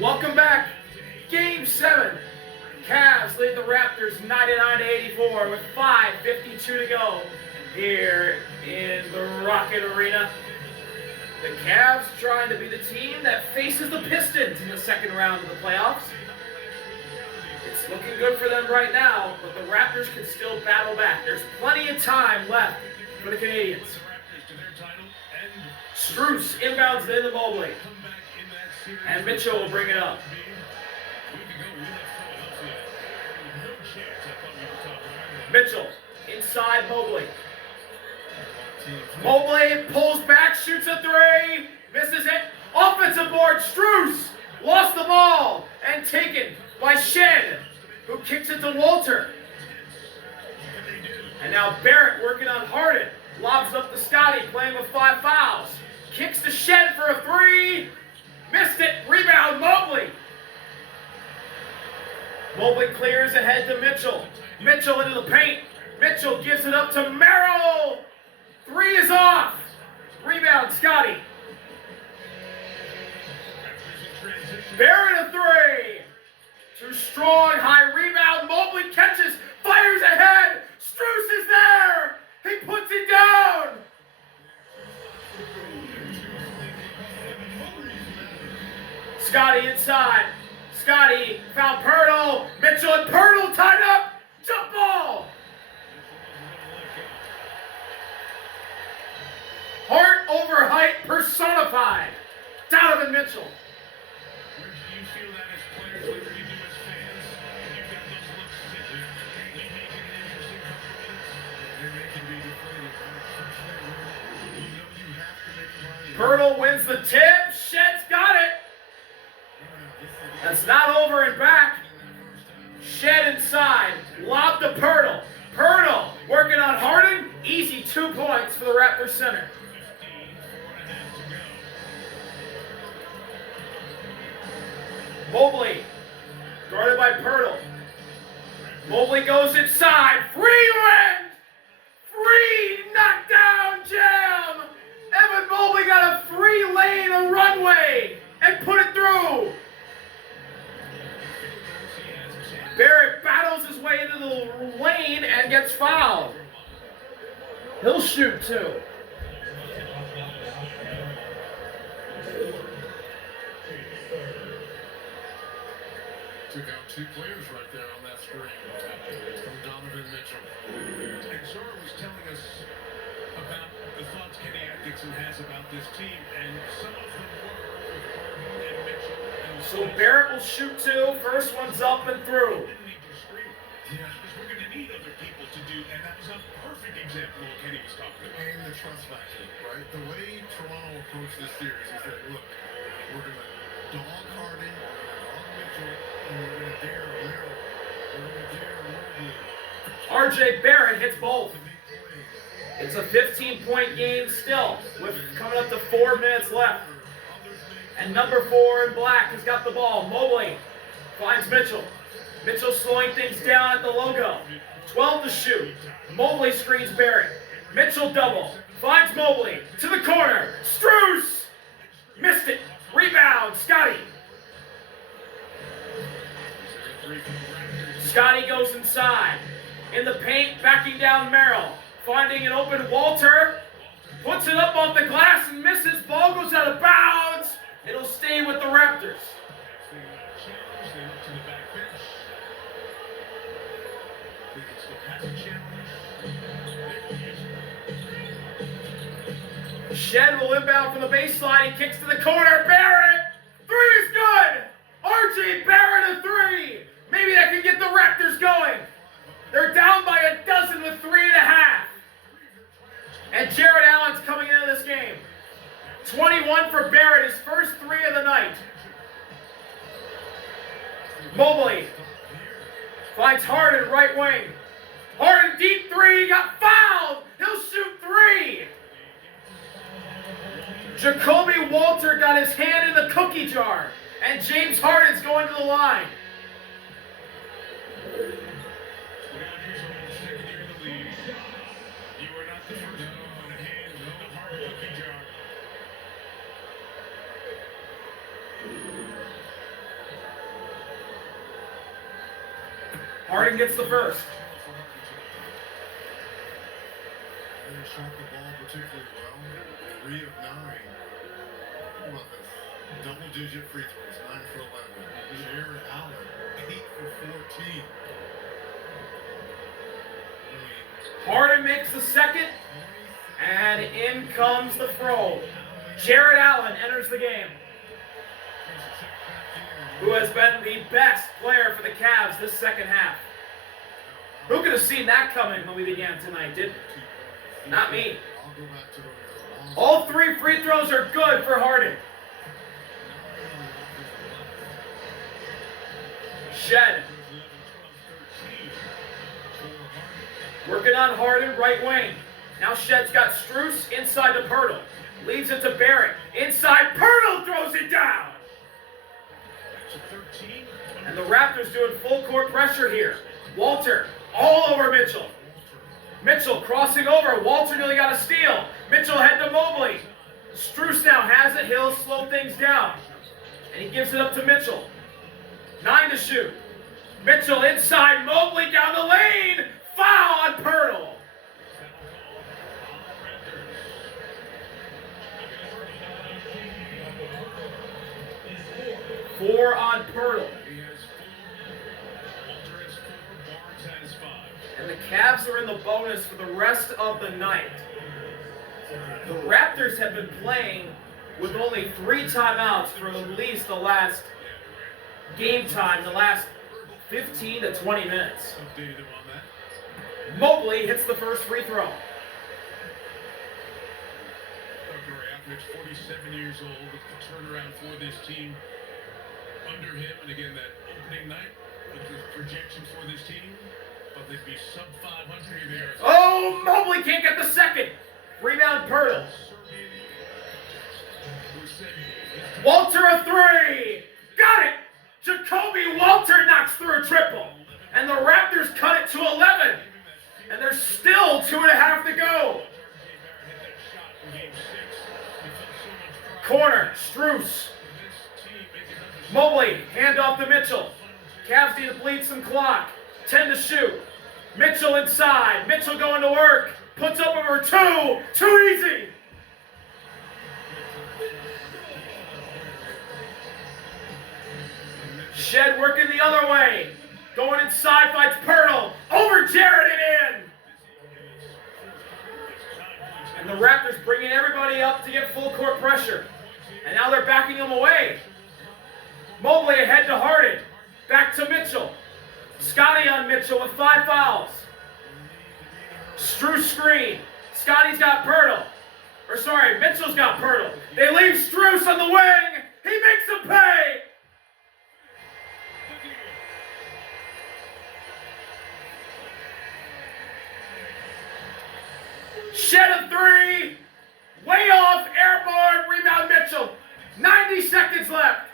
Welcome back. Game 7. Cavs lead the Raptors 99-84 with 5:52 to go here in the Rocket Arena. The Cavs trying to be the team that faces the Pistons in the second round of the playoffs. It's looking good for them right now, but the Raptors can still battle back. There's plenty of time left for the Canadians. Strus inbounds into Mobley. And Mitchell will bring it up. Mitchell inside Mobley. Mobley pulls back, shoots a three, misses it. Offensive board, Strus lost the ball and taken by Shed, who kicks it to Walter. And now Barrett working on Harden. Lobs up to Scotty, playing with 5 fouls. Kicks to Shed for a three. Missed it. Rebound, Mobley. Mobley clears ahead to Mitchell. Mitchell into the paint. Mitchell gives it up to Merrill. Three is off. Rebound, Scotty. Barrett a three. Too strong, high rebound. Mobley catches, fires ahead. Strus is there. He puts it down. Scotty inside. Scotty found Pirtle. Mitchell and Pirtle tied up. Jump ball. Heart over height personified. Donovan Mitchell. Where do you feel that as players? What do you do as fans? You've got those looks that they make it an interesting couple minutes. They can be deflated. You know you have to make money. Pirtle wins the tip. Shed's got it. That's not over and back. Shed inside. Lob to Pirtle. Pirtle working on Harden. Easy 2 points for the Raptors center. Mobley, guarded by Pirtle. Mobley goes inside. Freeland! Free knockdown jam! Evan Mobley got a free lane, a runway, and put it through. Barrett battles his way into the lane and gets fouled. He'll shoot too. Took out 2 players right there on that screen from Donovan Mitchell. And Jarrett was telling us about the thoughts Kenny Atkinson has about this team, and some of them were with Harden and Mitchell. And So Barrett will shoot 2. First one's up and through. didn't need to screen. Yeah, because we're going to need other people to do, and that was a perfect example of what Kenny was talking about. And the trust factor, right? The way Toronto approached this series is that, look, we're going to dog Harden, dog Mitchell, and we're going to dare Merrill. We're going to dare Mobley. RJ Barrett hits both. It's a 15-point game still, with coming up to 4 minutes left. And number 4 in black has got the ball. Mobley finds Mitchell. Mitchell slowing things down at the logo. 12 to shoot. Mobley screens Barrett. Mitchell double. Finds Mobley. To the corner. Strus! Missed it. Rebound. Scotty. Scotty goes inside. In the paint, backing down Merrill. Finding an open Walter. Puts it up off the glass and misses. Ball goes out of bounds. It'll stay with the Raptors. Shed will inbound from the baseline. He kicks to the corner. Barrett! Three is good! RJ Barrett a three! Maybe that can get the Raptors going. They're down by a dozen with 3.5. And Jarrett Allen's coming into this game. 21 for Barrett, his first 3 of the night. Mobley finds Harden right wing. Harden deep 3, got fouled. He'll shoot 3. Jacoby Walter got his hand in the cookie jar. And James Harden's going to the line. Harden gets the first. They shot the ball particularly well. 3 of 9. How about this? Double-digit free throws, 9 for 11. Jarrett Allen, 8 for 14. Harden makes the second, and in comes the throw. Jarrett Allen enters the game, who has been the best player for the Cavs this second half. Who could have seen that coming when we began tonight, Not me. All 3 free throws are good for Harden. Shed. Working on Harden, right wing. Now Shed's got Strus inside to Pirtle. Leaves it to Barrett. Inside, Pirtle throws it down. And the Raptors doing full court pressure here. Walter all over Mitchell. Mitchell crossing over. Walter nearly got a steal. Mitchell head to Mobley. Strus now has it. He'll slow things down. And he gives it up to Mitchell. 9 to shoot. Mitchell inside. Mobley down the lane. Foul on Pirtle. Four on Pirtle. And the Cavs are in the bonus for the rest of the night. The Raptors have been playing with only 3 timeouts for at least the last game time, the last 15 to 20 minutes. Mobley hits the first free throw. Average 47 years old, the turnaround for this team under him, and again that opening night with the projection for this team, but they'd be sub 500 there. Oh, Mobley can't get the second. Rebound Pirtle. Walter a 3. Got it. Jacoby Walter knocks through a triple, and the Raptors cut it to 11, and there's still 2.5 to go. Corner, Strus. Mobley, hand off to Mitchell. Cavs need to bleed some clock. 10 to shoot. Mitchell inside. Mitchell going to work. Puts up over 2. Too easy. Shed working the other way. Going inside, fights Pirtle. Over Jarrett and in. And the Raptors bringing everybody up to get full court pressure. And now they're backing him away. Mobley ahead to Harden. Back to Mitchell. Scotty on Mitchell with 5 fouls. Strus screen. Scotty's got Pirtle. Mitchell's got Pirtle. They leave Strus on the wing. He makes him pay. Shed a 3. Way off, airborne, rebound Mitchell. 90 seconds left.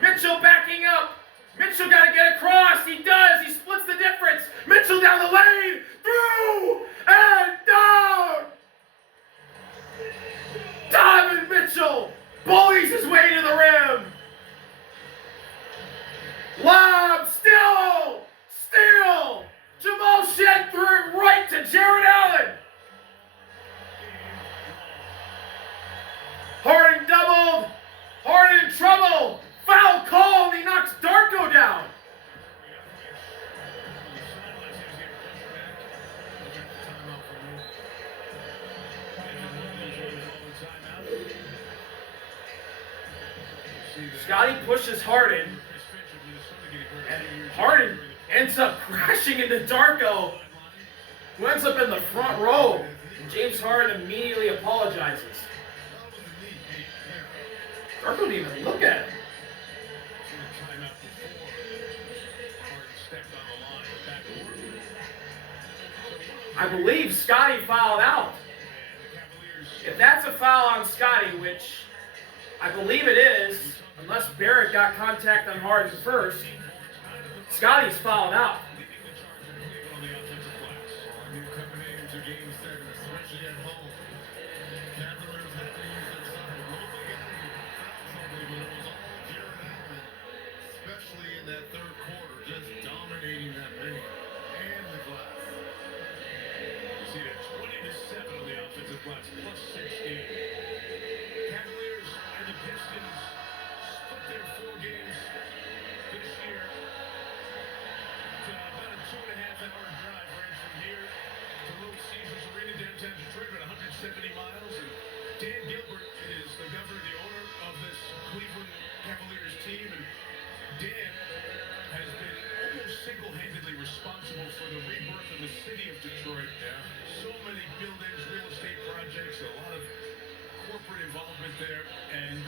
Mitchell backing up. Mitchell got to get across. He does. He splits the difference. Mitchell down the lane. Through and down. Donovan Mitchell bullies his way to the rim. Lob, still, steal. Jamal Shed threw it right to Jarrett Allen. Harden doubled. Harden in trouble. Foul call, and he knocks Darko down. Scotty pushes Harden, and Harden ends up crashing into Darko, who ends up in the front row. And James Harden immediately apologizes. Darko didn't even look at him. I believe Scotty fouled out. If that's a foul on Scotty, which I believe it is, unless Barrett got contact on Harden first, Scotty's fouled out. Especially in that third quarter, just dominating that paint. defensive glass, +16. Cavaliers and the Pistons split their 4 games this year. It's about a 2.5-hour drive range from here to Little Caesars Arena downtown Detroit, about 170 miles. And Dan Gilbert is the governor, the owner of this Cleveland Cavaliers team. And Dan has been almost single-handedly responsible for the rebirth of the city of Detroit. So many buildings, real estate projects, a lot of corporate involvement there. And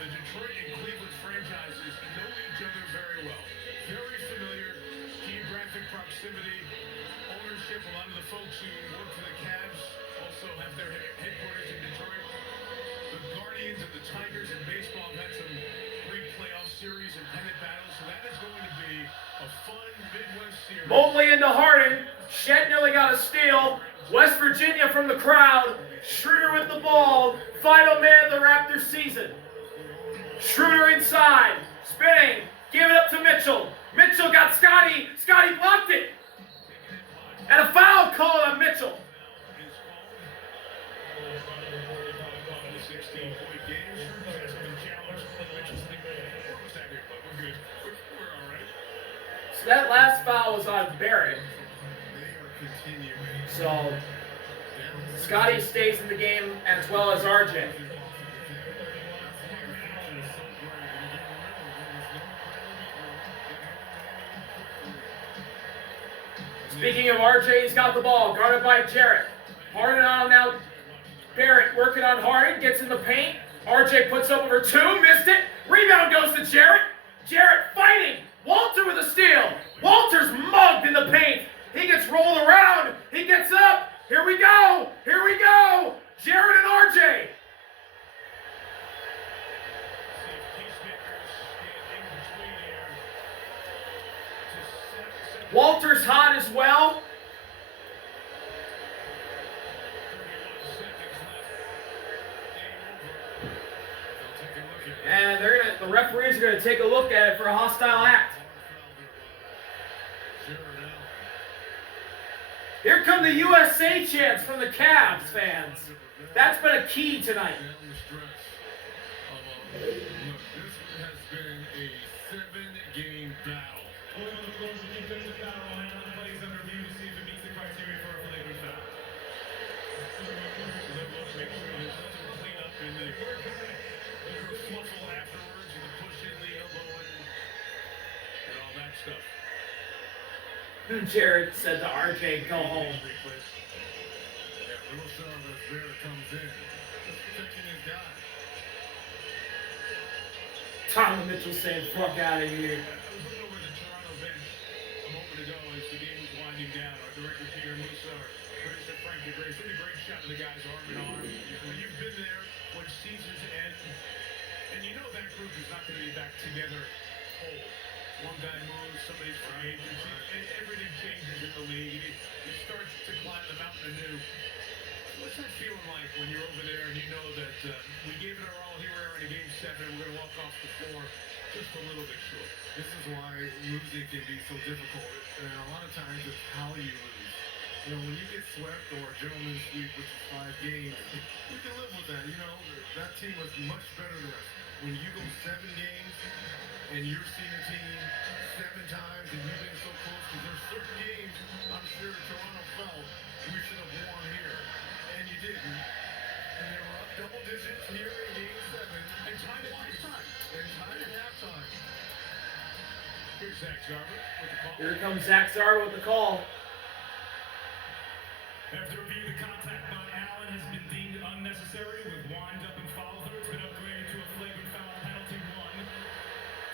the Detroit and Cleveland franchises know each other very well. Very familiar, geographic proximity, ownership. A lot of the folks who work for the Cavs also have their headquarters in Detroit. The Guardians and the Tigers in baseball have had some great playoff series and pennant battles, so that is going to be a fun Midwest series. Mobley into Harden. Shed nearly got a steal. West Virginia from the crowd. Schroeder with the ball. Final man of the Raptors season. Schroeder inside. Spinning. Give it up to Mitchell. Mitchell got Scotty. Scotty blocked it. And a foul call on Mitchell. 16-point games. Has been challenged. Mitchell's like, we're almost out here, but we're good. We're all right. So that last foul was on Barrett. They are continuing. So Scotty stays in the game as well as RJ. Speaking of RJ, he's got the ball, guarded by Jarrett. Harden on him now. Barrett working on Harden, gets in the paint. RJ puts up over 2, missed it. Rebound goes to Jarrett. Jarrett fighting. Walter with a steal. Walter's mugged in the paint. He gets rolled around. He gets up. Here we go. Here we go. Jarrett and RJ. Walter's hot as well. And the referees are going to take a look at it for a hostile act. Here come the USA chants from the Cavs fans. That's been a key tonight. This has been a 7-game battle. Jarrett said to RJ, go home. Yeah, little shove as Jarrett comes in. Just protecting his guy. Tom Mitchell saying, fuck out of here. I was looking over the Toronto bench a moment ago as the game was winding down. Our director, Peter Musa, our producer, Frank DeGrace, did a great shot of the guys arm in arm. When you've been there when seasons end, and you know that group is not going to be back together whole. One guy moves, somebody's free agency, and everything changes in the league. You start to climb the mountain anew. What's that feeling like when you're over there and you know that we gave it our all here, we're in a game 7, and we're going to walk off the floor just a little bit short? This is why losing can be so difficult. And a lot of times it's how you lose. You know, when you get swept or a gentleman's sweep, which is 5 games, you can live with that. You know, that team was much better than us. When you go 7 games and you're seeing a team 7 times and you've been so close, because there's certain games I'm sure Toronto felt we should have won here. And you didn't. And they were up double digits here in game 7. And tied at halftime. And tied at halftime. Here's Zach Garber with the call. Here comes Zach Zarba with the call. After review, the contact by Allen has been deemed unnecessary with wind-up and follow-through. It's been upgraded to a flagrant foul penalty 1.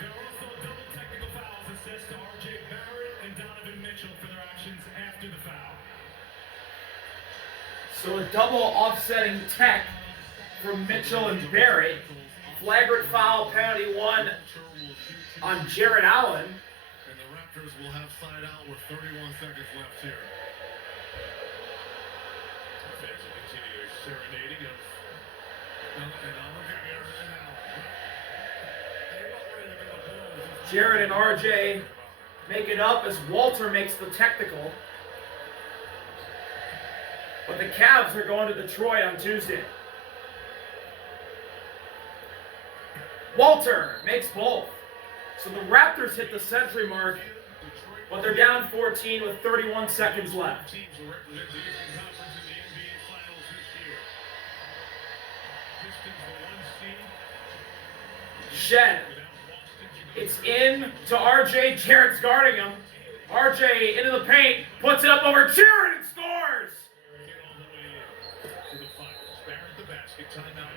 There are also double technical fouls assessed to RJ Barrett and Donovan Mitchell for their actions after the foul. So a double offsetting tech from Mitchell and Barrett. Flagrant foul penalty 1 on Jarrett Allen. And the Raptors will have side out with 31 seconds left here. Fans will continue their serenading of Jarrett and RJ make it up as Walter makes the technical. But But the Cavs are going to Detroit on Tuesday. Walter makes both. So the Raptors hit the century mark, but they're down 14 with 31 seconds left. Teams will represent the Eastern Conference in the NBA Finals this year. Pistons the 1 seed. Shed. It's in to RJ. Jarrett's guarding him. RJ into the paint, puts it up over Jarrett and scores! Get all the way in to the finals. Barrett the basket. Timeout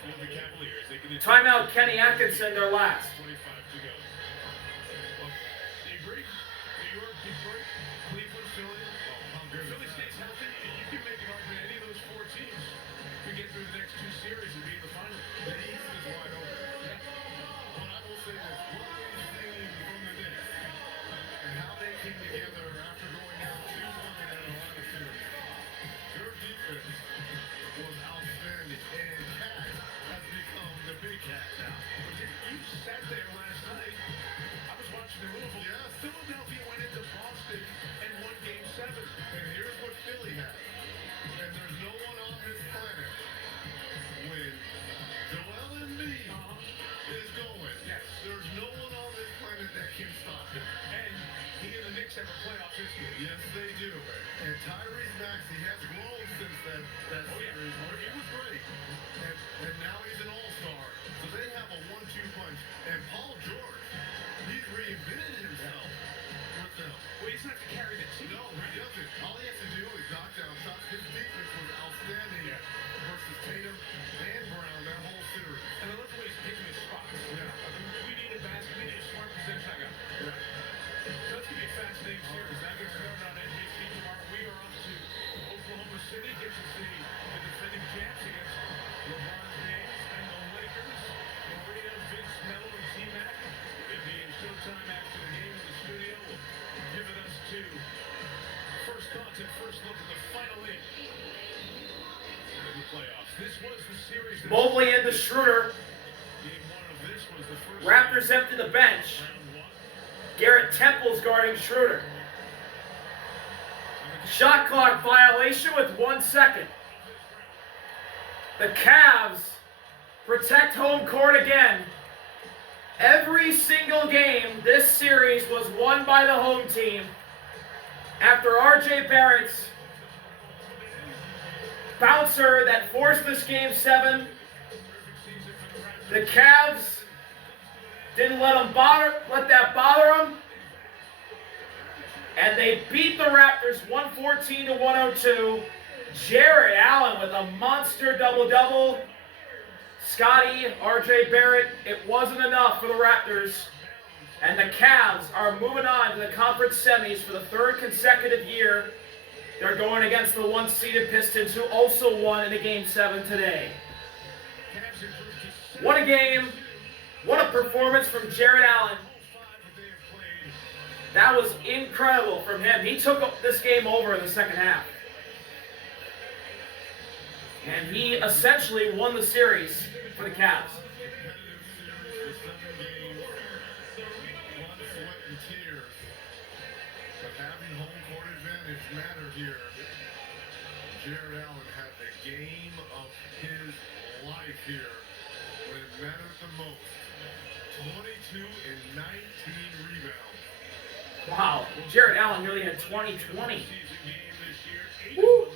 for the Cavaliers. They can Timeout Kenny Atkinson, their last. 25 to go. Well, do you agree? New York, Detroit, Cleveland, Philly. If Philly stays healthy, you can make an argument any of those 4 teams could get through the next 2 series and be in the finals. The East is wide open. But I will say this, what we've seen from the Knicks and how they came together after going down 2-1 in an Atlanta series. Their defense was outstanding, and Cat has become the big cat now. But you sat there last night. I was watching the Louisville. Yes. Philadelphia went into Boston and won Game 7. And here's what Philly has. And there's no one on this planet when Joel Embiid is going. Yes. There's no one on this planet that can stop him. And he and the Knicks have a playoff history. Yes, they do. And Tyrese Maxey has grown since that series where he was great. And now he's an all-star. So they have a 1-2 punch. And Paul George, he's reinvented himself with them. Well, he's not to carry the team. No, he doesn't. All he has to do is knock down shots. His defense was outstanding versus Tatum and Brown that whole series. And I love the way he's picking his spots. Yeah. We need a basket. We need a smart possession. I got it. So that's going to be a fascinating series. That gets started on NBC tomorrow. We are off to Oklahoma City. Get to see the defending champs against LeBron James and the Lakers. Marino, Vince, Melo, and T-Mac. It'll be in Showtime after the game in the studio. Will give it us to first thoughts and first look at the final eight in the playoffs. This was the series. Mobley into Schroeder. Game 1 of this was the first. Raptors empty the bench. Round 1. Garrett Temple's guarding Schroeder. Shot clock violation with 1 second. The Cavs protect home court again. Every single game this series was won by the home team after RJ Barrett's bouncer that forced this game 7. The Cavs didn't let that bother them. And they beat the Raptors 114-102. Jarrett Allen with a monster double-double. Scotty, RJ Barrett, it wasn't enough for the Raptors. And the Cavs are moving on to the conference semis for the 3rd consecutive year. They're going against the 1-seeded Pistons, who also won in a Game 7 today. What a game. What a performance from Jarrett Allen. That was incredible from him. He took this game over in the second half. And he essentially won the series for the Cavs. But having home court advantage mattered here. Jarrett Allen had the game of his life here when it mattered the most. 22 and 19 rebounds. Wow, Jarrett Allen really had 20-20. Woo!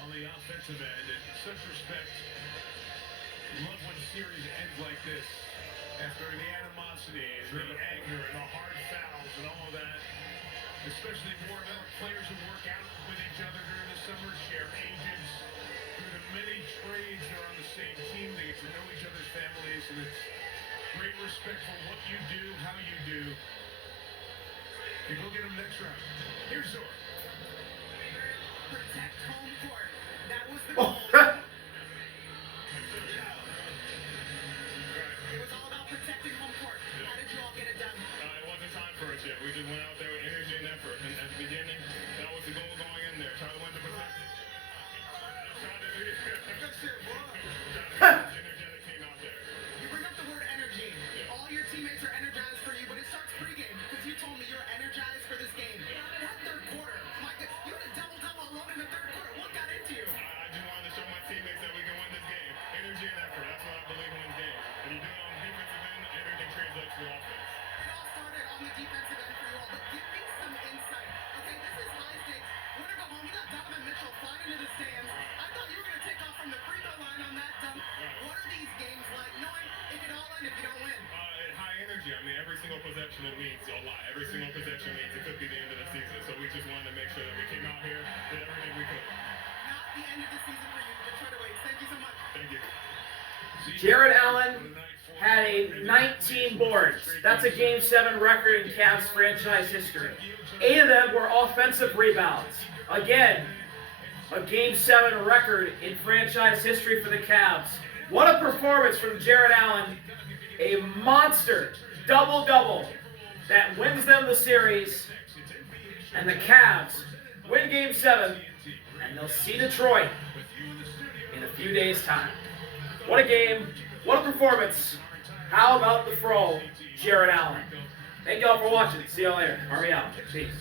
On the offensive end, in such respect, love when series ends like this. After the animosity and the anger and the hard fouls and all of that. Especially more and more players who work out with each other during the summer, share agents. Through the many trades, they're on the same team. They get to know each other's families, and it's great respect for what you do, how you do. You go get them next round. Here's Zor. Protect home court. That was the Oh, goal. It was all about protecting home court. How did you all get it done? It wasn't time for us yet. We just went out there with energy and effort. And at the beginning, that was the goal going in there. Try to win the protect. Energetic team out there. You bring up the word energy. All your teammates are energized for you, but it starts pregame because you told me you're energized for this game. That third quarter, my God, you had a double-double alone in the third quarter. What got into you? of the season for you, Detroit Awaits. Thank you so much. Thank you. Jarrett Allen had a 19 boards. That's a Game 7 record in Cavs franchise history. 8 of them were offensive rebounds. Again, a Game 7 record in franchise history for the Cavs. What a performance from Jarrett Allen. A monster double-double that wins them the series. And the Cavs win Game 7, and they'll see Detroit in a few days' time. What a game. What a performance. How about the Fro, Jarrett Allen? Thank y'all for watching. See y'all later. Are we out? Peace.